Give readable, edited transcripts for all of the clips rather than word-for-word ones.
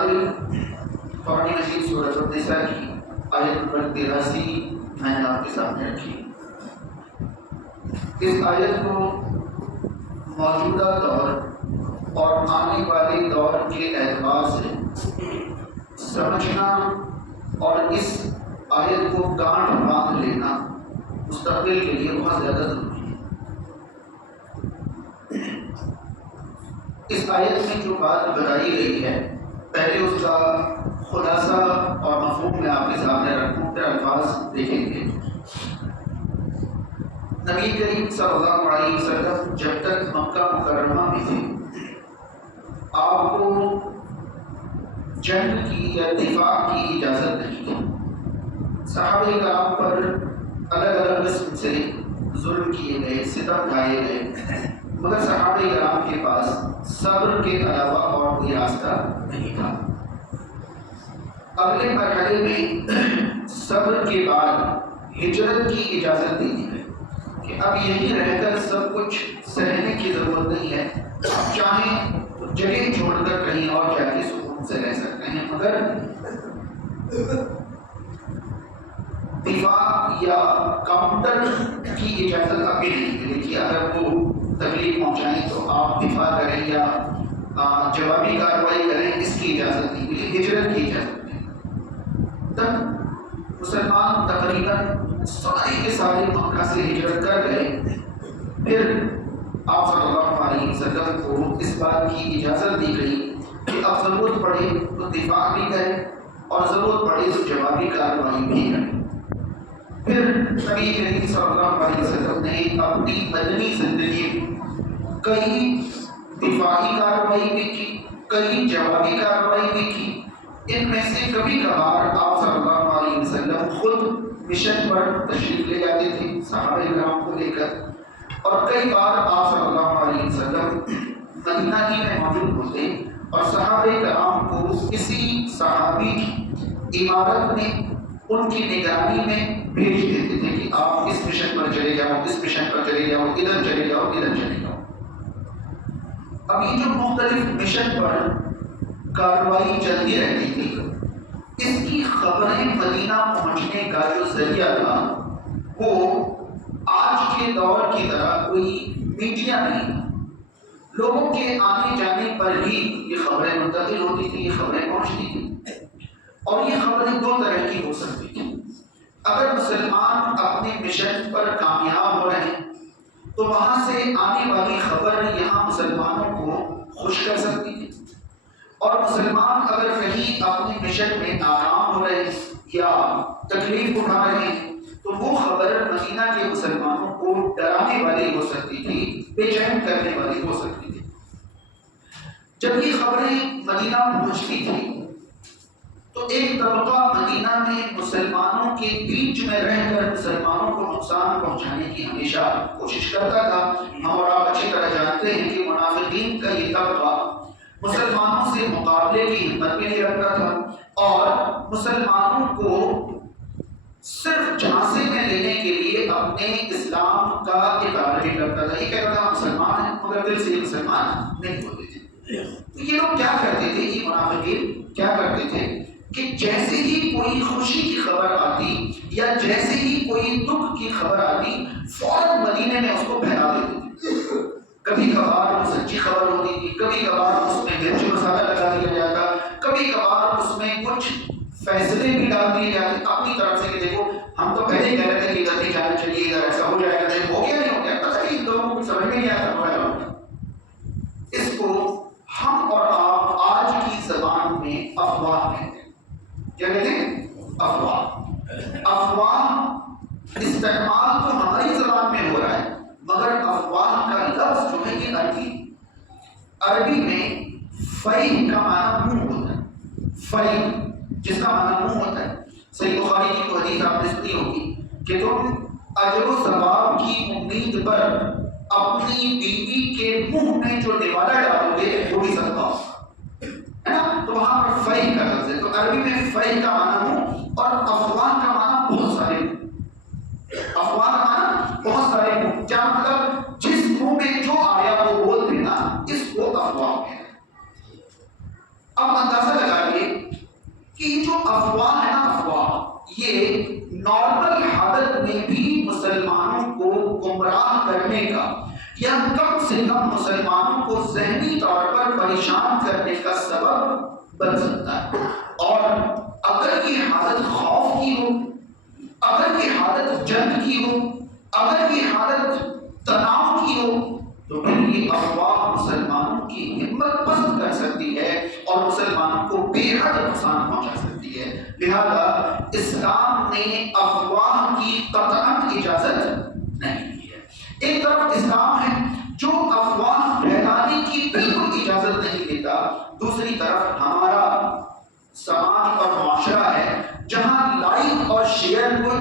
ناظرین، قرآن مجید سورۃ النساء کی آیت نمبر 83 میں نے آپ کے سامنے رکھی۔ اس آیت کو موجودہ دور اور آنے والے دور کے اعتبار سے سمجھنا اور اس آیت کو گانٹھ باندھ لینا مستقبل کے لیے بہت زیادہ ضروری ہے۔ اس آیت میں جو بات بتائی گئی ہے، پہلے اس کا خلاصہ اور مفہوم میں آپ کے سامنے رکھوں، پھر الفاظ دیکھیں گے۔ نبی کریم صلی اللہ علیہ وسلم جب تک مکہ مکرمہ میں تھے، آپ کو جنگ کی یا دفاع کی اجازت نہیں تھی۔ صحابہ کرام پر الگ الگ قسم سے ظلم کیے گئے، ستم ڈھائے گئے، مگر صحابہ کرام کے پاس صبر کے علاوہ اور کوئی راستہ نہیں تھا۔ اگلے مرحلے میں صبر کے بعد ہجرت کی اجازت دی گئی کہ اب یہیں رہ کر سب کچھ سہنے کی ضرورت نہیں ہے، آپ چاہیں تو جگہ چھوڑ کر کہیں اور جا کے سکون سے رہ سکتے ہیں، مگر دفاع یا کاؤنٹر کی اجازت ابھی نہیں ملی کہ اگر وہ تکلیف پہنچائیں تو آپ دفاع کریں یا جوابی کارروائی کریں، اس کی اجازت نہیں ملی، ہجرت کی اجازت نہیں۔ تب مسلمان تقریباً سارے کے سارے مکہ سے ہجرت کر گئے۔ پھر آپ صلی اللہ علیہ وسلم کو اس بات کی اجازت دی گئی کہ اب ضرورت پڑے تو دفاع بھی کریں اور ضرورت پڑے تو جوابی کارروائی بھی کریں۔ پھر نبی کریم صلی اللہ علیہ وسلم نے اپنی مدنی زندگی میں کئی دفاعی کارروائی بھی کی، کئی جوابی کارروائی بھی کی۔ ان میں سے کبھی کبھار آپ صلی اللہ علیہ وسلم خود مشن پر تشریف لے جاتے تھے صحابہ کرام کو لے کر، اور کئی بار آپ صلی اللہ علیہ وسلم مدینہ ہی میں موجود ہوتے اور صحابہ کرام کو کسی صحابی کی عمارت میں ان کی نگرانی میں بھیج دیتے تھے کہ آپ اس مشن پر چلے جاؤ، اس مشن پر چلے جاؤ، ادھر چلے جاؤ، ادھر چلے جاؤ۔ اب یہ جو مختلف مشن پر کارروائی چلتی رہتی تھی، اس کی خبریں مدینہ پہنچنے کا جو ذریعہ تھا وہ آج کے دور کی طرح کوئی میڈیا نہیں تھا۔ لوگوں کے آنے جانے پر ہی یہ خبریں منتقل ہوتی تھیں، یہ خبریں پہنچتی تھیں، اور یہ خبریں دو طرح کی ہو سکتی تھیں۔ اگر مسلمان اپنے مشن پر کامیاب ہو رہے ہیں تو وہاں سے آنے والی خبر یہاں مسلمانوں کو خوش کر سکتی تھی، اور مسلمان اگر کہیں اپنے مشن میں ناکام ہو رہے ہیں یا تکلیف اٹھا رہے ہیں تو وہ خبر مدینہ کے مسلمانوں کو ڈرانے والی ہو سکتی تھی، بے چین کرنے والی ہو سکتی تھی۔ جب یہ خبریں مدینہ پہنچتی تھی تو ایک طبقہ مدینہ میں مسلمانوں کے بیچ میں رہ کر مسلمانوں کو نقصان پہنچانے کی ہمیشہ کوشش کرتا تھا۔ ہم اور آپ اچھی طرح جانتے ہیں کہ منافقین کا یہ طبقہ مسلمانوں سے مقابلے کی ہمت بھی نہیں رکھتا تھا، اور مسلمانوں کو صرف جھانسے میں لینے کے لیے اپنے اسلام کا اقرار بھی کرتا تھا۔ یہ کہتا تھا مسلمان ہیں مگر دل سے مسلمان نہیں ہوتے تھے۔ تو یہ لوگ کیا کرتے تھے، یہ منافقین کیا کرتے تھے کہ جیسے ہی کوئی خوشی کی خبر آتی یا جیسے ہی کوئی دکھ کی خبر آتی، فوراً مدینے میں اس کو پھیلا دیتے تھے۔ کبھی کبھار وہ سچی خبر ہوتی تھی، کبھی کبھار اس میں مرچ مسالہ لگا دیا جاتا، کبھی کبھار اس میں کچھ فیصلے بھی ڈال دیے جاتے اپنی طرف سے کہ دیکھو ہم تو پہلے ہی کہہ رہے تھے کہ ادھر نہیں جانا چاہیے، ادھر ایسا ہو جائے گا، دیکھ ہو گیا نہیں ہو گیا، پتہ نہیں لوگوں کو سمجھ میں نہیں آتا۔ اس کو ہم اور آپ آج کی زبان میں افواہ کہتے ہیں۔ کیا کہتے ہیں؟ افواہ۔ افواہ استعمال تو ہماری زبان میں ہو رہا ہے، مگر افواہ کا لفظ جو ہے یہ عربی میں فی کا معنی منہ ہوتا ہے۔ فی جس کا معنی منہ ہوتا ہے۔ صحیح بخاری کی تو حدیث آپ نے سنی ہوگی کہ تم اجر و ثواب کی امید پر اپنی بیوی کے منہ میں جو نوالا ڈالو گے وہ بھی صدقہ ہے نا، تو وہاں پر فی کا لفظ ہے۔ تو عربی میں فی کا معنی منہ اور افواہ کا معنی بہت سارے منہ۔ افواہ کا معنی بہت سارے منہ، کیا مطلب جس منہ میں جو آیا وہ بول دینا، اس کو افواہ کہتے ہیں۔ اب اندازہ لگائیے افواہ ہے نا، افواہ یہ نارمل حالت میں بھی مسلمانوں کو گمراہ کرنے کا یا کم سے کم مسلمانوں کو ذہنی طور پر پریشان کرنے کا سبب بن سکتا ہے. اور اگر یہ حالت خوف کی ہو، اگر یہ حالت جنگ کی ہو، اگر یہ حالت تناؤ کی ہو، تو پھر یہ افواہ مسلمانوں کی ہمت پست کر سکتی ہے اور مسلمانوں کو بے حد نقصان پہنچا سکتی ہے. لہذا اسلام نے افواہ کی قطعاً اجازت نہیں دی ہے. ایک طرف اسلام ہے جو افواہ پھیلانے کی بالکل اجازت نہیں دیتا، دوسری طرف ہمارا سماج اور معاشرہ ہے جہاں لائک اور شیئر کو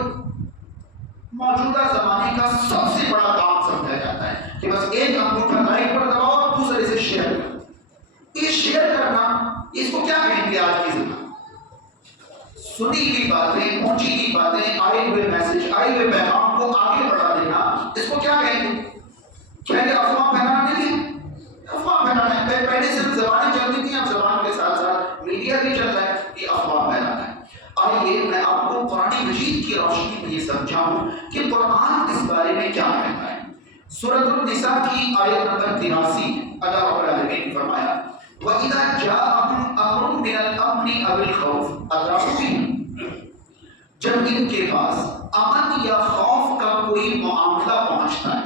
موجودہ زمانے کا سب سے بڑا کام سمجھا جاتا ہے کہ بس ایک انگوٹھا لائک پر دباؤ اور دوسرے سے شیئر کرو. یہ شیئر کرنا، اس کو کیا کہیں گے آج کی زندگی؟ سنی ہوئی باتیں، پہنچی ہوئی باتیں، آئے ہوئے میسج، آئے ہوئے پیغام کو آگے بڑھا دینا، اس کو کیا کہیں گے؟ کہیں گے افواہ پھیلانے کے لیے. افواہ پھیلانا ہے. پہلے صرف زبانیں چلتی تھیں، اب زبان کے ساتھ ساتھ میڈیا بھی چل رہا ہے کہ افواہ پھیلانا ہے. آئیے میں آپ کو قرآن مجید کی روشنی میں یہ سمجھاؤں کہ قرآن اس بارے میں کیا کہتا ہے. سورۃ النساء کی آیت نمبر 83 اللہ رب العالمین نے فرمایا وَإِذَا جَاءَهُمْ أَمْرٌ مِّنَ الْأَمْنِ أَوِ الْخَوْفِ أَذَاعُوا بِهِ، جب ان کے پاس امن یا خوف کا کوئی معاملہ پہنچتا ہے.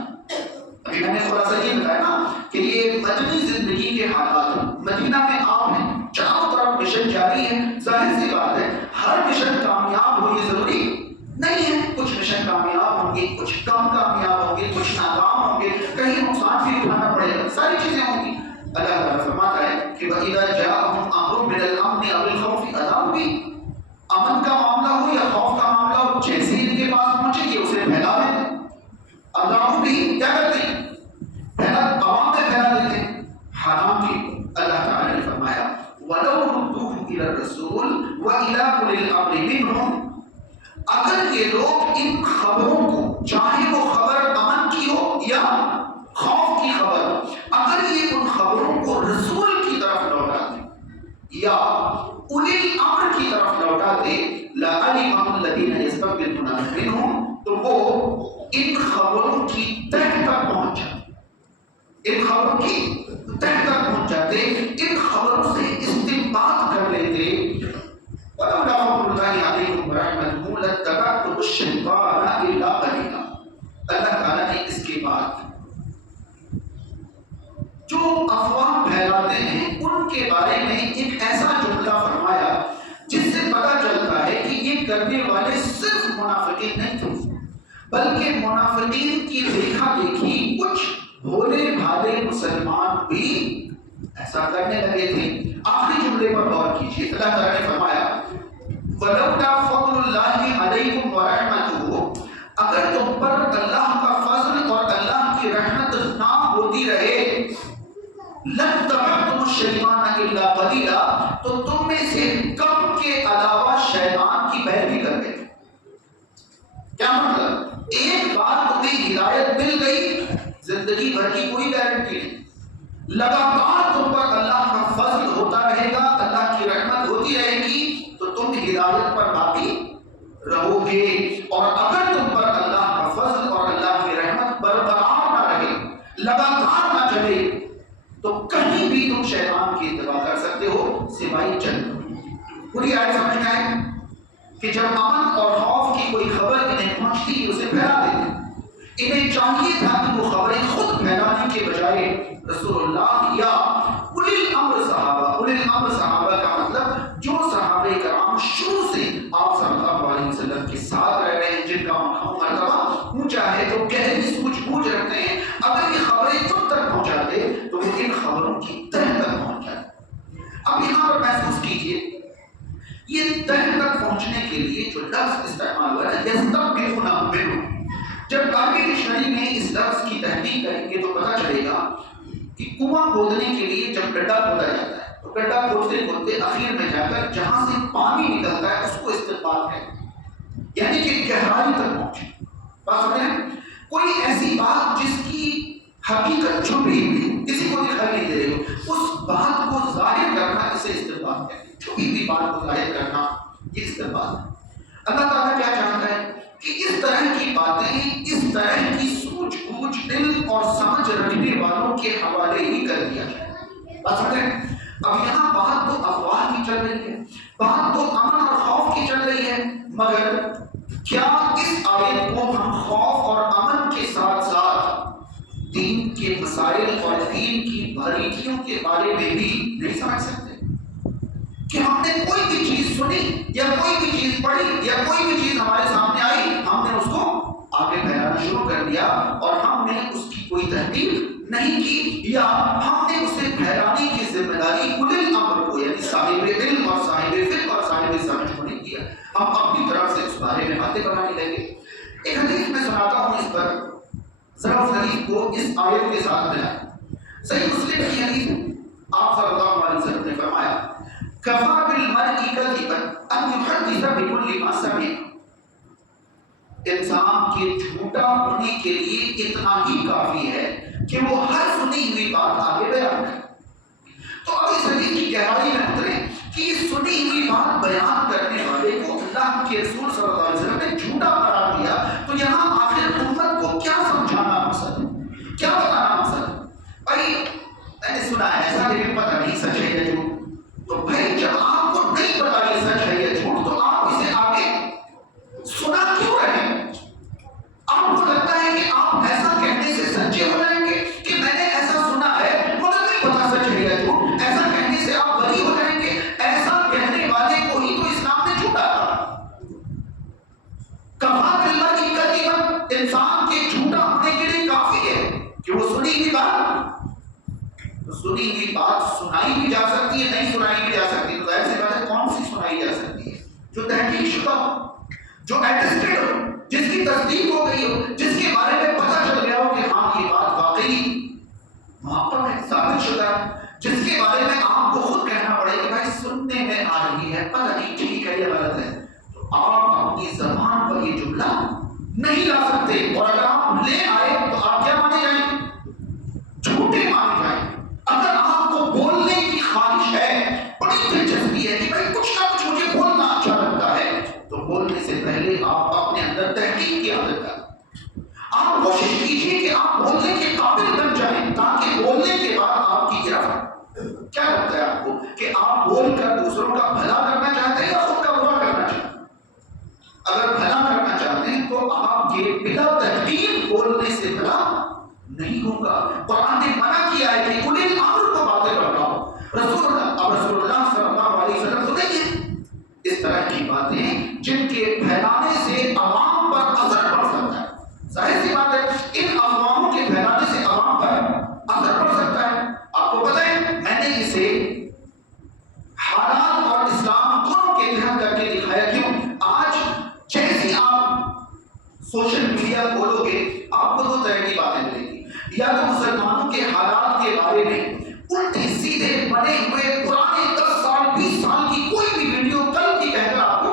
ابھی میں نے خلاصہ یہ بتایا نا کہ یہ مدنی زندگی کے حالات ہیں. مدینہ میں عام ہے، چاروں طرف مشن جاری ہے. ظاہر سی بات ہے ہر مشن کامیاب ہو یہ ضروری نہیں ہے. کچھ مشن کامیاب ہوں گے، کچھ کم کامیاب ہوں گے، کچھ ناکام ہوں گے، کہیں نقصان بھی اٹھانا پڑے گا، ساری چیزیں ہوں گی. اللہ تعالیٰ فرماتا ہے کہ وَإِذَا جَاءَهُمْ أَمْرٌ مِّنَ الْأَمْنِ أَوِ الْخَوْفِ أَذَاعُوا بِهِ، امن کا معاملہ ہو یا خوف کا معاملہ ہو، جیسے ان کے پاس پہنچے گی اسے پھیلا دیتے. أَذَاعُوا بِهِ کیا کرتے ہیں؟ پھیلا، عوام میں پھیلا دیتے ہیں. حالانکہ اللہ تعالیٰ نے فرمایا وَلَوْ رُدُّوهُ إِلَى الرَّسُولِ وَإِلَى أُولِي الْأَمْرِ مِنْهُمْ، اگر یہ لوگ ان خبروں کو، چاہے وہ خبر امن کی ہو یا خوف کی خبر، اگر یہ ان خبروں کو رسول کی طرف لوٹا دیں یا اولی الامر کی طرف لوٹا دے لَعَلِمَهُ الَّذِينَ يَسْتَنبِطُونَهُ مِنْهُمْ، تو وہ ان خبروں کی تہ تک پہنچ جاتے، ان خبروں کی تہ تک پہنچ جاتے، ان خبروں سے استنباط کر لیتے. وَلَوْلَا فَضْلُ اللَّهِ عَلَيْكُمْ وَرَحْمَتُهُ لَاتَّبَعْتُمُ الشَّيْطَانَ إِلَّا قَلِيلًا. اللہ تعالیٰ نے اس کے بعد جو افواہ پھیلاتے ہیں ان کے بارے میں ایک ایسا جملہ فرمایا جس سے پتہ چلتا ہے کہ یہ کرنے والے صرف منافقین نہیں تھے، بلکہ منافقین کی دیکھا دیکھی کچھ بھولے بھالے مسلمان بھی ایسا کرنے لگے تھے. آخری جملے پر غور کیجیے. اللہ تعالیٰ نے فرمایا وَلَوْلَا فَضْلُ اللَّهِ عَلَيْكُمْ وَرَحْمَتُهُ، اگر تم پر اللہ کا فضل اور اللہ کی رحمت نہ ہوتی رہے لَاتَّبَعْتُمُ الشَّيْطَانَ إِلَّا قَلِيلًا، تو تم میں سے کم کے علاوہ شیطان کی پیروی کرتے تھے. کیا مطلب؟ ایک بار تمہیں ہدایت مل گئی، زندگی بھر کی کوئی گارنٹی نہیں. لگاتار تم پر اللہ کا فضل ہوتا رہے گا، اللہ کی رحمت ہوتی رہے گی، تو تم ہدایت پر باقی رہو گے. اور اگر تم پر اللہ کا فضل اور اللہ کی رحمت برقرار نہ رہے، لگاتار نہ چلے، تو کہیں بھی تم شیطان کی اتباع کر سکتے ہو سوائے جنت. پوری آیت سمجھ میں آئے کہ جب امن اور خوف کی کوئی خبر انہیں پہنچتی اسے پھیلا دیتے. انہیں چاہیے تھا کہ وہ خبریں خود پھیلانے کے بجائے رسول اللہ یا اولی الامر صحابہ، اولی الامر صحابہ کا مطلب جو صحابہ کرام شروع سے آپ صلی اللہ علیہ وسلم کے ساتھ رہ رہے ہیں، جن کا مرتبہ اونچا ہے، تو گہری سوجھ بوجھ رکھتے ہیں، اگر یہ خبریں تم تک پہنچاتے تو وہ ان خبروں کی تہ تک پہنچ جاتے. اب یہاں پر محسوس کیجئے یہ تہ تک پہنچنے کے لیے جو لفظ استعمال ہوا ہے یستنبطونہ منہ، جب عربی ڈکشنری میں اس لفظ کی تحقیق کریں گے تو پتہ چلے گا کہ کنواں کھودنے کے لیے جب گڈھا کھودا جاتا ہے تو گڈھا کھودتے کھودتے آخر میں جا کر جہاں سے پانی نکلتا ہے اس کو استنباط کہتے ہیں، یعنی کہ گہرائی تک پہنچے. بات سمجھ ہیں؟ کوئی ایسی بات جس کی حقیقت چھپی ہوئی، کسی کو دکھائی نہیں دے رہی ہو، اس بات کو ظاہر کرنا اسے استنباط کہتے ہیں. چھپی ہوئی بات کو ظاہر کرنا یہ استعمال ہے۔ اللہ تعالیٰ کیا چاہتا ہے کہ اس طرح کی باتیں، اس طرح کی سوچ بوجھ دل اور سمجھ رکھنے والوں کے حوالے ہی کر دیا جائے۔ بات سمجھ رہے ہیں؟ اب یہاں بات تو افواہ کی چل رہی ہے، بات تو امن اور خوف کی چل رہی ہے، مگر کیا اس آیت کو ہم خوف اور امن کے ساتھ ساتھ دین کے مسائل اور دین کی باریکیوں کے بارے میں بھی نہیں سمجھ سکتے؟ کہ ہم نے کوئی بھی چیز سنی یا کوئی بھی چیز پڑھی یا کوئی بھی چیز ہمارے سامنے آئی، ہم نے اس کو آگے پھیلانا شروع کر دیا اور ہم نے اس کی کوئی تحقیق نہیں کی، یا ہم نے اسے پھیلانے کی ذمہ داری اولي الامر کو یعنی صاحب علم اور صاحب فقہ اور صاحب سمجھ کو نہیں کیا، ہم اپنی طرف سے اس بارے میں باتیں بنانے لگے۔ ایک حدیث میں سناتا ہوں اس پر، ذرا اس حدیث کو اس آیت کے ساتھ ملائیں۔ صحیح مسلم کی حدیث آپ صلی اللہ علیہ وسلم نے فرمایا کفا بالمرء کذبا ان يحدث بكل ما سمع، انسان کے جھوٹا ہونے کے لیے اتنا ہی کافی ہے کہ وہ ہر سنی ہوئی بات آگے بیان کرے۔ تو اب اس حدیث کی گہرائی میں اتریں کہ یہ سنی ہوئی بات بیان کرنے والے کو اللہ کے رسول صلی اللہ علیہ وسلم نے جھوٹا قرار دیا، تو یہاں آخر امت کو کیا سمجھانا مقصد ہے، کیا بتانا مقصد ہے؟ بھائی میں نے سنا ہے ایسا، لیکن پتہ نہیں سچ ہے یا جھوٹ۔ تو بھائی جب آپ کو نہیں پتا یہ سچ ہے یا جھوٹ، تو آپ اسے آگے سنا کیوں رہے ہیں؟ آپ کو لگتا ہے کہ آپ ایسا کہنے سے سچے ہو جائیں گے کہ میں نے ایسا سنا ہے مگر نہیں پتا سچ ہے یا جھوٹ، ایسا کہنے سے آپ بری ہو جائیں گے؟ ایسا کہنے والے کو ہی تو اسلام نے جھوٹا کہا۔ کفا بالمرء کذبا، انسان کے جھوٹا ہونے کے لیے کافی ہے کہ وہ سنی ہوئی بات، سنی ہوئی بات سنائی بھی جا سکتی ہے، نہیں سنائی بھی جا سکتی ہے۔ تو ظاہر سی بات ہے کون سی سنائی جا سکتی ہے؟ جو تحقیق شدہ ہو، جو ایٹسٹڈ ہو، جس کی تصدیق ہو گئی ہو، جس کے بارے میں پتہ چل گیا ہو کہ ہاں یہ بات واقعی وہاں پر ہے، ثابت شدہ ہے، جس کے بارے میں آپ کو خود کہنا پڑے کہ بھائی سننے میں آ رہی ہے، پتہ نہیں ٹھیک ہے یا غلط ہے، تو آپ اپنی زبان پر یہ جملہ نہیں لا سکتے، اور اگر آپ لے آئے تو آپ کیا مانے جائیں گے؟ جھوٹے مانے جائیں گے۔ اگر آپ کو بولنے کی خواہش ہے، بڑی دلچسپی ہے کہ بھائی کچھ نہ کچھ مجھے بولنا اچھا لگتا ہے، تو بولنے سے پہلے آپ اپنے اندر تحقیق کی عادت کریں۔ آپ کوشش کیجیے کہ آپ بولنے کے قابل بن جائیں، تاکہ بولنے کے بعد آپ کی گرفت کیا لگتا ہے آپ کو کہ آپ بول کر دوسروں کا بھلا کرنا چاہتے ہیں یا خود کا برا کرنا چاہتے ہیں؟ اگر بھلا کرنا چاہتے ہیں تو آپ کے بلا تحقیق بولنے سے بھلا نہیں ہوگا۔ قرآن نے منع کیا ہے کہ اولي الامر کو باتیں بتاؤ۔ رسول اللہ صلی اللہ علیہ وسلم خود ہی اس طرح کی باتیں جن کے پھیلانے سے عوام پر اثر پڑ سکتا ہے۔ ظاہر سی بات ہے ان افواہوں کے پھیلانے سے عوام پر اثر پڑ سکتا ہے۔ آپ کو پتہ ہے میں نے اسے حالات اور اسلام دونوں کے تحت کر کے دکھایا۔ کیوں؟ آج جیسے آپ سوشل میڈیا کھولو گے آپ کو دو طرح کی باتیں ملیں گی، یا تو مسلمانوں کے حالات کے بارے میں الٹے سیدھے بنے ہوئے پرانے 10 سال 20 سال کی کوئی بھی ویڈیو کل کی کہہ کر آپ کو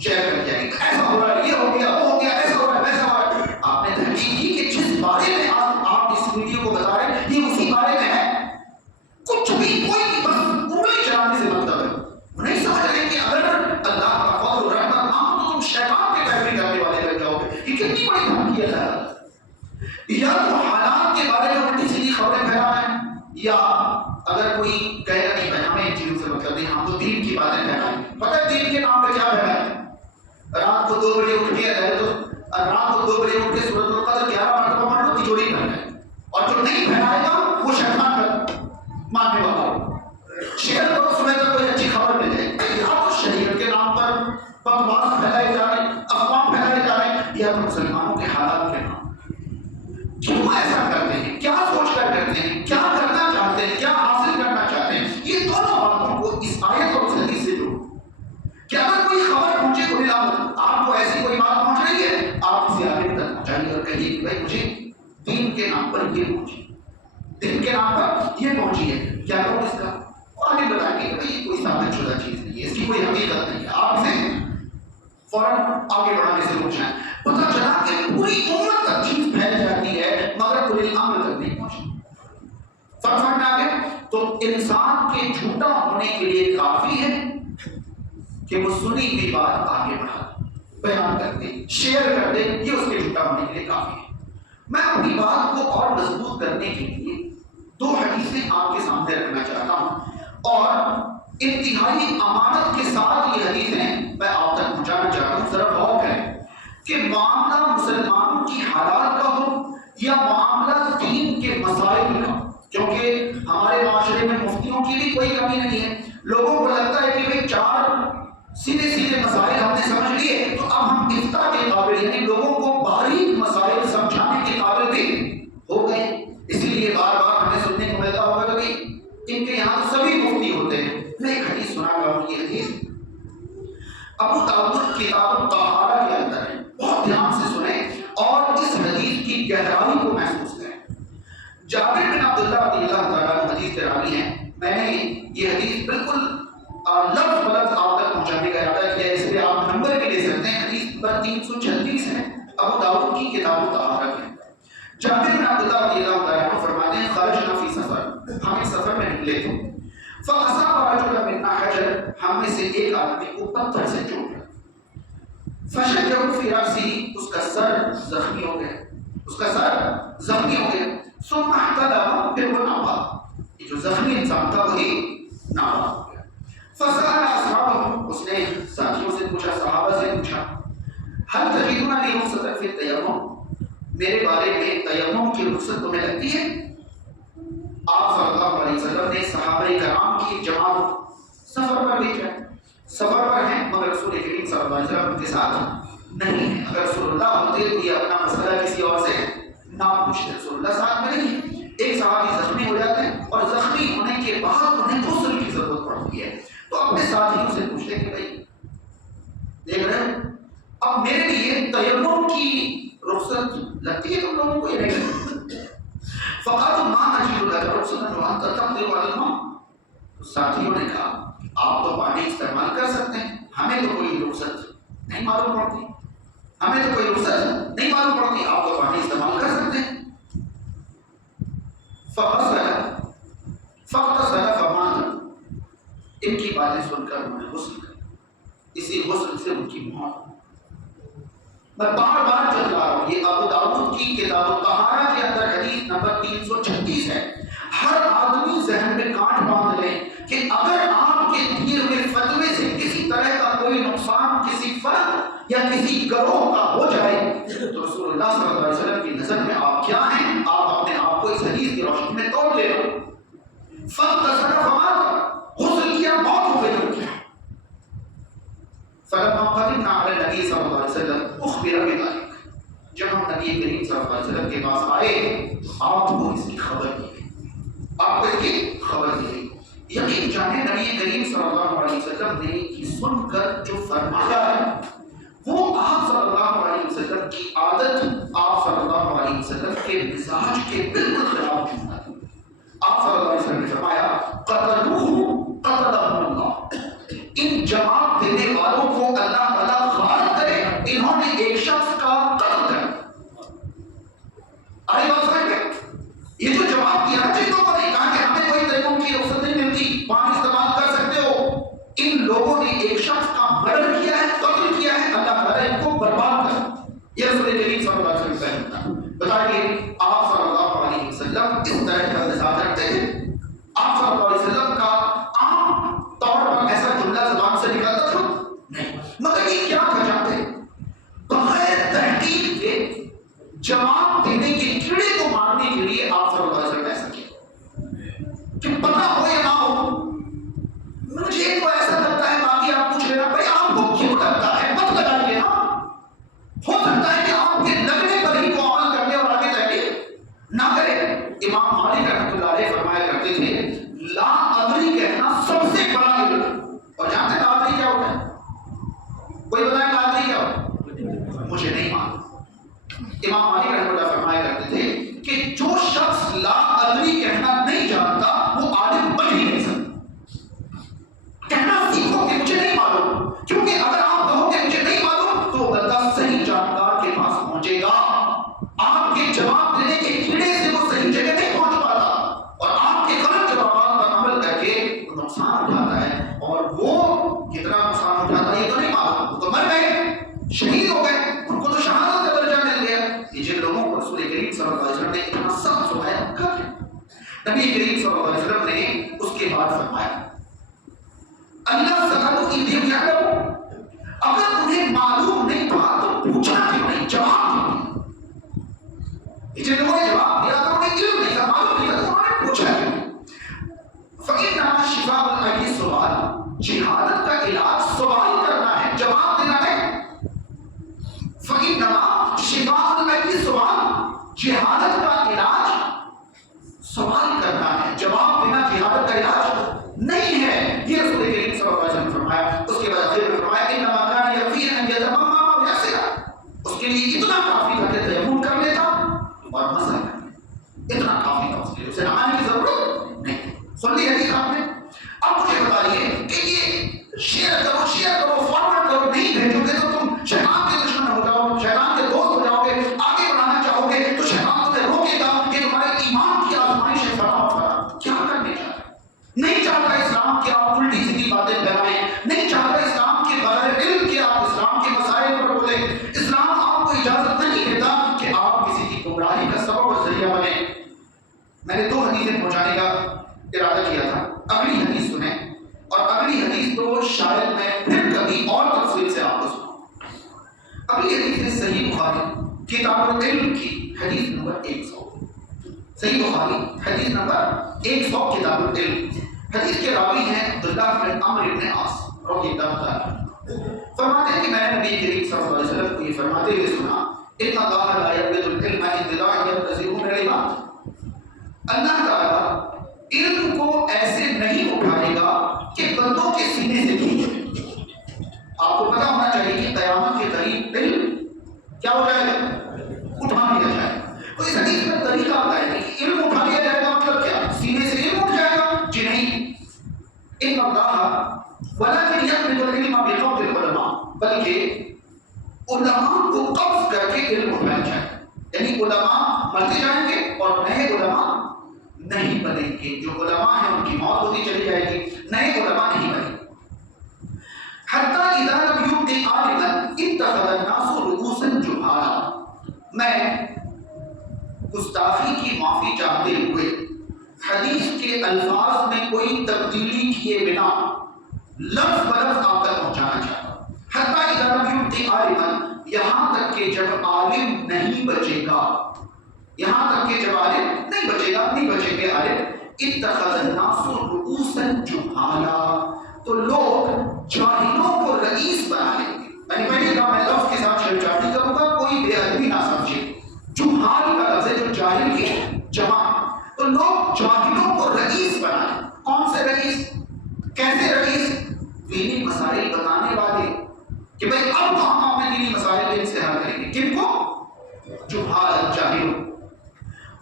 شیئر کر دیا کہ ایسا ہو رہا ہے، یہ ہو گیا، وہ ہو گیا، ایسا ہو رہا ہے، ویسا ہو رہا ہے۔ آپ نے تحقیق کی کہ جس بارے میں آپ اس ویڈیو کو بتا رہے ہیں یہ اسی بارے میں ہے؟ کچھ بھی کوئی بھی بس انگلی چلانے سے مطلب ہے۔ وہ نہیں سمجھ رہے کہ اگر اللہ کا فضل و رحمت عام تو تم شیطان کے پیروی کرنے والے بن جاؤ گے۔ یہ کتنی بڑی دھمکی ہے۔ یا تو حالات کے بارے میں الٹی سیدھی خبریں پھیلانا ہے، یا اگر کوئی کہے گا نہیں بھائی ہمیں ان چیزوں سے مطلب نہیں، ہم تو دین کی باتیں پھیلائیں۔ پتہ ہے دین کے نام پہ کیا پھیلائیں؟ رات کو 2 بجے اٹھ کے رات کو 2 بجے اٹھ کے سورۃ القدر 11 مرتبہ پڑھ لو، تجوری پھیلائیں، اور جو نہیں پھیلائے گا وہ شیطان کا ماننے والا ہو۔ شہر کو صبح تک کوئی اچھی خبر مل جائے، یا تو شریعت کے نام پر بکواس پھیلائے جا رہے ہیں، افواہ پھیلائے جا رہے ہیں، یا تو مسلمانوں کے حالات کے نام۔ کیوں ایسا کرتے ہیں؟ کیا سوچ کر کرتے ہیں؟ کیا کرنا چاہتے ہیں؟ کیا حاصل کرنا چاہتے ہیں؟ یہ دونوں باتوں کو اس آیت اور اس حدیث سے جوڑو کہ اگر کوئی خبر پہنچے کو آپ کو ایسی کوئی بات پہنچ رہی ہے، آپ اسے آگے بتانا چاہیے اور کہیے کہ بھائی مجھے دین کے نام پر یہ پہنچی، دین کے نام پر یہ پہنچی ہے، کیا کروں اس کا؟ آگے بتائیں گے کہ بھائی یہ کوئی ثابت شدہ چیز نہیں ہے، اس کی کوئی حقیقت نہیں ہے، آپ اسے فوراً آگے بڑھانے سے روک جائیں۔ پتہ چلا کہ پوری امت تک چیز پھیل جاتی ہے مگر اولي الامر تک نہیں پہنچی۔ سمجھ میں آ گیا؟ تو انسان کے جھوٹا ہونے کے لیے کافی ہے کہ وہ سنی ہوئی بات آگے بڑھا بیان کر دے، شیئر کر دے، یہ اس کے جھوٹا ہونے کے لیے کافی ہے۔ میں اپنی بات کو اور مضبوط کرنے کے لیے دو حدیثیں آپ کے سامنے رکھنا چاہتا ہوں اور انتہائی امانت کے ساتھ یہ حدیثیں میں آپ تک پہنچانا چاہتا ہوں۔ ذرا غور کریں کہ معاملہ مسلمانوں کی حالات کا ہو یا معاملہ دین کے مسائل کا، کیونکہ ہمارے معاشرے میں مفتیوں کی بھی کوئی کمی نہیں ہے۔ لوگوں کو لگتا ہے کہ بھئی چار سیدھے سیدھے مسائل ہم نے سمجھ لیے تو اب ہم افتاء کے قابل، یعنی لوگوں کو باریک مسائل سمجھانے کے قابل بھی ہو گئے۔ اس لیے بار بار ہمیں سننے کو ملتا ہوگا کہ ان کے یہاں سبھی مفتی ہوتے ہیں۔ میں ایک حدیث سنا رہا ہوں، یہ حدیث ابو داؤد کتاب الطہارہ کے اندر ہے، بہت دھیان سے سنیں اور اس حدیث کی گہرائی کو محسوس کریں۔ جابر بن عبداللہ رضی اللہ تعالیٰ عنہ حدیث کے راوی ہیں۔ میں نے یہ حدیث بالکل لفظ بلفظ آپ تک پہنچانے کا ارادہ کیا ہے، اس لیے آپ نمبر بھی لے سکتے ہیں۔ حدیث نمبر 336 ہے ابو داؤد کی کتاب الطہارہ کے اندر۔ جابر بن عبداللہ رضی اللہ تعالیٰ عنہ فرماتے ہیں خرجنا فی سفر، ہم ایک سفر میں نکلے تھے، فاصاب رجلا منا حجر، ہم میں سے ایک آدمی کو پتھر سے چوٹ لگا، فشجه فی رأسہ، اس کا سر زخمی ہو گیا، اس کا سر زخمی ہو گیا، ثم احتلم، پھر وہ ناپاک، یہ جو زخمی انسان تھا وہی ناپاک ہو گیا۔ فسأل اصحابہ، اس نے ساتھیوں سے پوچھا، صحابہ سے پوچھا، هل تجدون لی رخصۃ فی التیمم، میرے بارے میں تیمم کی رخصت تمہیں لگتی ہے؟ آپ صلی اللہ علیہ وسلم نے صحابہ کرام کی جماعت سفر پر بھیجا، سفر پر ہیں مگر رسول کریم صلی اللہ علیہ وسلم ان کے ساتھ نہیں ہے۔ اگر رسول اللہ ہوتے تو یہ اپنا مسئلہ کسی اور سے نہ پوچھتے، رسول اللہ ساتھ میں نہیں ہے۔ ایک صحابی زخمی ہو جاتے ہیں اور زخمی ہونے کے بعد انہیں غسل کی ضرورت پڑتی ہے، تو اپنے ساتھیوں سے پوچھتے کہ بھائی دیکھ رہے ہو اب میرے لیے تیمم کی رخصت لگتی ہے تم لوگوں کو یا نہیں لگتی؟ فقالوا ما نجد لك رخصة وانت تقدر على الماء، ساتھیوں نے کہا آپ تو پانی استعمال کر سکتے ہیں، ہمیں تو کوئی رخصت نہیں معلوم پڑتی، ہمیں تو کوئی رخصت نہیں معلوم پڑتی، آپ تو پانی استعمال کر سکتے ہیں۔ فاغتسل فمات، ان کی باتیں سن کر انہوں نے غسل کیا، اسی غسل سے ان کی موت۔ میں بار بار چل رہا ہوں، یہ ابو داؤد کی کتاب الطہارہ کے اندر حدیث نمبر 336 ہے۔ ہر آدمی ذہن میں گانٹھ باندھ لے کہ اگر آپ کے دیے ہوئے فتوے سے کسی طرح کا کوئی نقصان کسی فرد یا کسی گروہ کا ہو جائے تو رسول اللہ صلی اللہ علیہ وسلم کی نظر میں آپ کیا ہیں؟ آپ اپنے آپ کو اس حدیث کی روشنی میں توڑ لے لو۔ فاغتسل فمات، غسل کیا، موت ہو گئی۔ فلما قدمنا على النبي صلی اللہ علیہ وسلم اخبر بذلك، جب ہم نبی کریم صلی اللہ علیہ وسلم کے پاس آئے آپ کو اس کی خبر دی گئی، آپ کو اس کی خبر دی گئی۔ یقین جانے نبی کریم صلی اللہ علیہ وسلم نے یہ سن کر جو فرمایا ہے وہ آپ صلی اللہ علیہ وسلم کی عادت، آپ صلی اللہ علیہ وسلم کے مزاج کے بالکل خلاف جملہ ہے۔ آپ صلی اللہ علیہ وسلم نے فرمایا قتلوہ قتلهم اللہ، ان جواب دینے والوں کو اللہ تعالیٰ غارت کرے، انہوں نے ایک شخص کا قتل کر۔ آئی بات سمجھ گئے؟ یہ جو جواب دیا نا جن لوگوں نے کہا کہ ہمیں کوئی تیمم کی رخصت نہیں ملتی، پانی استعمال کر سکتے ہو، ان لوگوں نے ایک شخص کا مرڈر کیا ہے، قتل کیا ہے، اللہ تعالیٰ ان کو برباد کر۔ یہ رسول کریم صلی اللہ علیہ وسلم کا بتائیے آپ صلی اللہ علیہ وسلم اس طرح کا مزاج رکھتے تھے؟ آپ صلی اللہ علیہ وسلم کا عام طور پر ایسا جملہ زبان سے نکلتا تھا نہیں، مگر یہ کیا وجہ تھے؟ بغیر تحقیق کے جواب دینے کے کیڑے کو مارنے کے لیے آپ صلی اللہ علیہ وسلم ایسا کیا کہ پتہ ہو یا نہ ہو۔ مجھے تو ایسا لگتا ہے، باقی آپ پوچھ لینا بھائی آپ کو کیوں لگتا ہے، مت لگائیے نا، ہو سکتا ہے کہ آپ کے لگنے پر ہی وہ عمل کر لے اور آگے تحقیق نہ کرے۔ امام مالک رحمۃ اللہ علیہ فرمایا کرتے تھے لا نبی کریم صلی اللہ علیہ وسلم نے اس کے بعد فرمایا اللہ سألوا إذ يعلمون، اگر انہیں معلوم نہیں تھا تو پوچھا کیوں نہیں، جواب کیوں نہیں؟ انہوں نے جواب دیا، اگر انہیں علم نہیں تھا، معلوم نہیں تھا تو انہوں نے پوچھا کیوں نہیں؟ فإنما شفاء العي سؤال، جہالت کا علاج سوال کرنا ہے، جواب دینا ہے۔ فإنما شفاء العي سؤال، جہالت کا علاج سوال کرنا ہے، جواب دینا جہالت کا علاج نہیں ہے۔ یہ رسول کریم صلی اللہ علیہ وسلم نے فرمایا۔ اس کے بعد پھر فرمایا انما كان يكفيه ان يتمم ويسر، اس کے لیے اتنا کافی تھا کہ تیمم کر لیتا اور مسح کر لیتا، اتنا کافی تھا اس کے لیے، اسے نہانے کی ضرورت نہیں۔ سن لی حدیث آپ نے؟ اب مجھے بتائیے کہ یہ شیئر کرو فارورڈ کرو، نہیں بھیجو گے تو تم شیطان کے دشمن ہو جاؤ، شیطان کے دوست ہو جاؤ گے، آگے بڑھانا چاہو گے تو شیطان تمہیں روکے گا کہ تمہارے ایمان کی آزمائش فراہم کرا۔ کیا کرنے چاہتے؟ نہیں چاہتا اسلام کہ آپ الٹی سیدھی باتیں پھیلائیں، نہیں چاہتا اسلام کے بغیر علم کے آپ اسلام کے مسائل پر بولیں۔ اسلام آپ کو اجازت نہیں دیتا کہ آپ کسی کی گمراہی کا سبب اور ذریعہ بنیں۔ میں نے 2 حدیثیں پہنچانے کا ارادہ کیا تھا، اگلی حدیث سنیں، اور اگلی حدیث تو شاید میں پھر کبھی اور تفصیل سے آپ کو سناؤں۔ اگلی حدیث ہے صحیح بخاری کتاب العلم کی حدیث نمبر 100، صحیح بخاری حدیث نمبر 100 کتاب العلم۔ حدیث کے راوی ہیں عبداللہ بن عمرو بن عاص رضی اللہ تعالیٰ عنہ۔ فرماتے ہیں کہ میں نے نبی کریم صلی اللہ علیہ وسلم کو یہ فرماتے ہوئے سنا ان اللہ لا يقبض العلم انتزاعا ينتزعه من العباد، اللہ تعالیٰ علم کو ایسے نہیں اٹھائے گا کہ بندوں کے سینے سے کھینچے۔ آپ کو پتا ہونا چاہیے کہ قیامت کے قریب علم کیا ہو جائے گا؟ اٹھا لیا جائے گا۔ تو اس حدیث میں طریقہ بتایا ہے کہ علم اٹھا لیا جائے گا مطلب کیا؟ سینے سے علم اٹھ جائے گا؟ جی نہیں، ان اللہ ولکن یقبض العلم بقبض العلماء، بلکہ علماء کو قبض کر کے علم اٹھایا جائے، یعنی علماء مرتے جائیں گے اور نئے علماء نہیں بنیں گے۔ جو علماء ہیں ان کی موت ہوتی چلی جائے گی، نئے علماء نہیں بنیں گے۔ حتی اذا لم یبق عالما اتخذ الناس رؤوسا جہالا، میں گستاخی کی معافی چاہتے ہوئے حدیث کے الفاظ میں کوئی تبدیلی کیے بنا لفظ بلفظ آپ تک پہنچانا چاہتا ہوں۔ حتی اذا لم یبق عالما، یہاں تک کہ جب عالم نہیں بچے گا، یہاں تک کہ جب عالم نہیں بچے گا، نہیں بچیں گے عالم، اتخذ الناس رؤوسا جہالا، تو لوگ جاہلوں کو رئیس بنا لیں گے۔ میں نے پہلے کہا میں لفظ کے ساتھ چھیڑچھاڑی کروں گا، کوئی بے ادبی نہ سمجھے۔ جہال کا لفظ ہے جو جاہل کی جمع، تو لوگ جاہلوں کو رئیس بنا لیں۔ کون سے رئیس؟ کیسے رئیس؟ دینی مسائل بتانے والے، کہ بھئی اب تو ہم اپنے دینی مسائل کے انتہا کریں گے۔ کن کو؟ جہال جاہلوں۔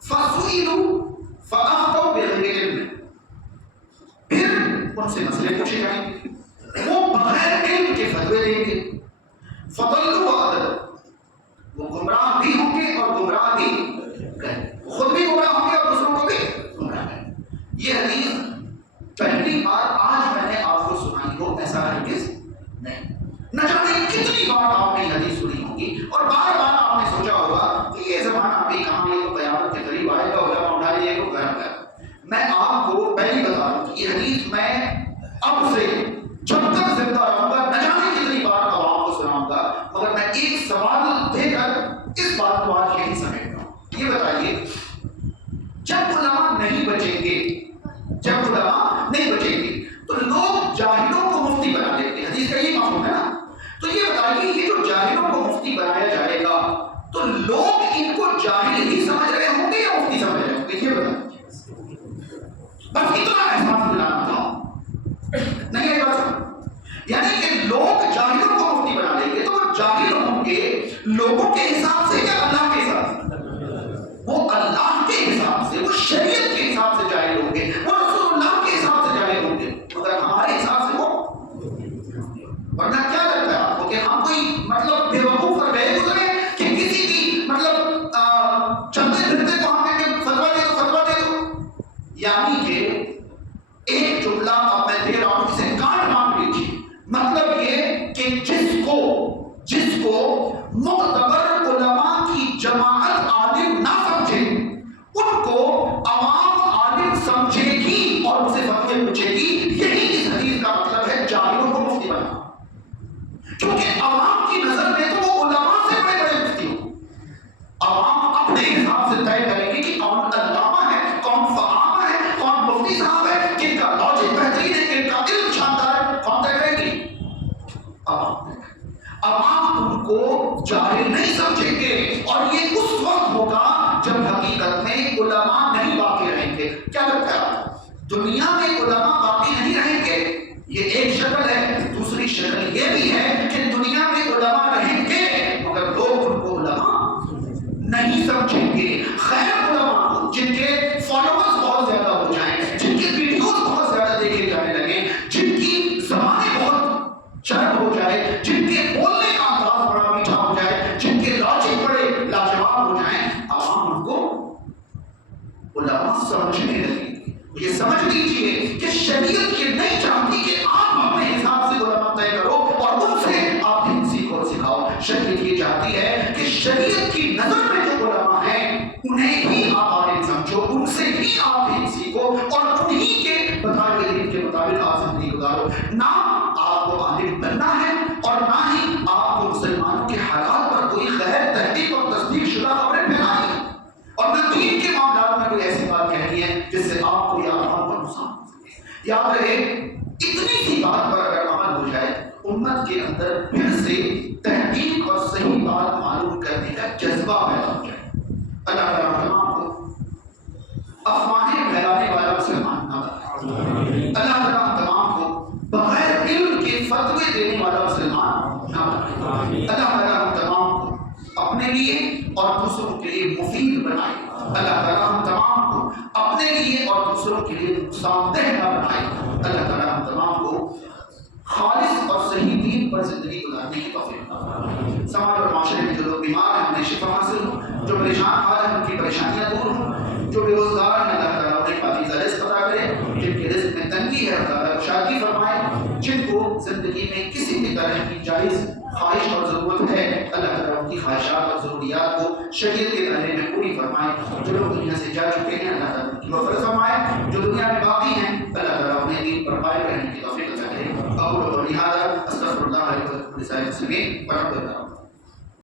فَسُئِلُوا فَأَفْتَوْا بِغَيْرِ عِلْمٍ، پھر ان سے مسئلے پوچھے جائیں گے، وہ بغیر علم کے فتوے دیں گے۔ فَضَلُّوا وَأَضَلُّوا، وہ گمراہ بھی ہوں گے اور گمراہ بھی کریں، خود بھی گمراہ ہوں گے اور دوسروں کو بھی گمراہ کریں۔ یہ حدیث پہلی بار آج میں نے آپ کو سنائی ہو، ایسا ہرگز نہیں۔ نہ جانے کتنی بار آپ نے یہ حدیث سنی ہوگی اور بار بار آپ نے سوچا ہوگا کہ یہ زمانہ ابھی کہاں، یہ تو قیامت کے قریب آئے گا، علماء اٹھا لیے گا گھر پر۔ میں آپ کو پہلی بتا دوں کہ یہ حدیث میں اب سے جب تک زندہ رہوں گا نہ جانے کتنی بار عوام کو سناؤں گا، مگر میں ایک سوال دے کر اس بات کو آج یہی سمیٹتا ہوں۔ یہ بتائیے جب علماء نہیں بچیں گے، جب علماء نہیں بچیں گے تو لوگ جاہلوں کو مفتی بنا لیتے ہیں، حدیث کا یہ مفہوم ہے نا۔ تو یہ بتائیے یہ جو جاہلوں کو مفتی بنایا جائے گا تو لوگ ان کو جاہل ہی سمجھ رہے ہوں گے یا مفتی سمجھ رہے ہوں گے؟ یہ بتائیے، بس اتنا احساس دلانا تھا، نہیں ہے بات؟ یعنی کہ لوگ جاہلوں کو مفتی بنا لیں گے تو وہ جاہل ہوں گے لوگوں کے حساب سے یا اللہ کے حساب سے؟ وہ اللہ کے حساب سے، وہ شریعت کے حساب سے جاہل ہوں گے، وہ رسول اللہ کے حساب سے جاہل ہوں گے، مگر ہمارے حساب سے وہ، ورنہ کیا لگتا ہے آپ کو کہ ہم کوئی مطلب بیوقوف اور بے گزرے کہ کسی کی مطلب چلتے پھرتے کو ہم کہیں فتوا دے دو، فتوا دے دو؟ یعنی کہ ایک جملہ اب میں دے رہا ہوں، اسے کاٹ مان لیجیے، مطلب یہ کہ جس کو معتبر علماء کی جماعت عالم نہ سمجھے، ان کو عوام عالم کیونکہ عوام کی نظر میں تو وہ علماء سے بڑے بڑے مفتی ہوں. عوام اپنے حساب سے طے کریں گے کہ کون علامہ ہے، کون فہامہ ہے، کون مفتی صاحب ہے، کن کا لاجک بہترین ہے، کن کا علم شاندار ہے، کون طے کریں گے؟ عوام ان کو جاہل نہیں سمجھیں گے، اور یہ اس وقت ہوگا جب حقیقت میں علماء نہیں باقی رہیں گے. کیا لگتا ہے آپ کو؟ دنیا میں علماء باقی نہیں رہیں گے، یہ ایک شکل ہے. دوسری شکل یہ بھی ہے کہ دنیا میں علماء رہیں گے مگر لوگ ان کو علماء نہیں سمجھیں گے. خیر علماء کو جن کے فالوورز بہت زیادہ ہو جائیں، جن کے ویڈیوز بہت زیادہ دیکھے جانے لگیں، جن کی زبانیں بہت چرب ہو جائے، جن کے بولنے کا انداز بڑا میٹھا ہو جائے، جن کے لاجک بڑے لاجواب ہو جائیں، عوام ان کو علماء سمجھنے لگے. یہ سمجھ لیجئے کہ شریعت یہ نہیں چاہتی کہ آپ اپنے حساب سے علماء طے کرو اور ان سے آپ دین سیکھو اور سکھاؤ. شریعت یہ چاہتی ہے کہ شریعت کی نظر میں جو علماء ہیں انہیں ہی آپ عالم سمجھو، ان سے ہی آپ دین سیکھو اور انہی کے بتائے ہوئے دین کے مطابق آپ زندگی گزارو. نہ آپ کو عالم بننا ہے اور نہ ہی آپ کو مسلمانوں کے حالات پر کوئی غیر تحقیق اور تصدیق شدہ خبریں پھیلانی ہے، اور نہ دین کے معاملات میں کوئی ایسی بات کہنی ہے جس سے آپ کو یا عوام کو نقصان ہو سکے. یاد رہے اتنی سی بات پر اگر عمل ہو جائے امت کے اندر پھر سے تحقیق اور صحیح بات معلوم کرنے کا جذبہ پیدا ہو جائے. اللہ تعالیٰ تمام کو افواہیں پھیلانے والا مسلمان نہ بنائے. اللہ تعالیٰ تمام کو بغیر علم کے فتوے دینے والا مسلمان نہ بنائے. اللہ تعالیٰ تمام کو اپنے لیے اور دوسروں کے لیے مفید بنائے. اللہ تعالیٰ ہم تمام کو اپنے لیے اور دوسروں کے لیے نقصان دہ نہ بنائے. اللہ تعالیٰ ہم تمام کو خالص اور صحیح دین پر زندگی گزارنے کی توفیق عطا. سماج اور معاشرے میں جو لوگ بیمار ہیں انہیں شفا حاصل ہو، جو پریشان حال ہیں ان کی پریشانیاں دور ہوں، جو بے روزگار ہیں اللہ تعالیٰ انہیں پاکیزہ رزق عطا کرے، جن کے رزق میں تنگی ہے اللہ تعالیٰ کو شادی فرمائے، جن کو زندگی میں کسی بھی طرح کی جائز خواہش اور ضرورت ہے اللہ تعالیٰ ان کی خواہشات اور ضروریات کو شریعت کے دائرے میں پوری فرمائے. جو لوگ دنیا سے جا چکے ہیں اللہ تعالیٰ ان کی مغفرت فرمائے، جو دنیا میں باقی ہیں اللہ تعالیٰ انہیں دین پر قائم رہنے کی توفیق عطا کرے. اقول قولی ھذا استغفر اللہ لي ولكم ولسائر المسلمين ورب العالمين.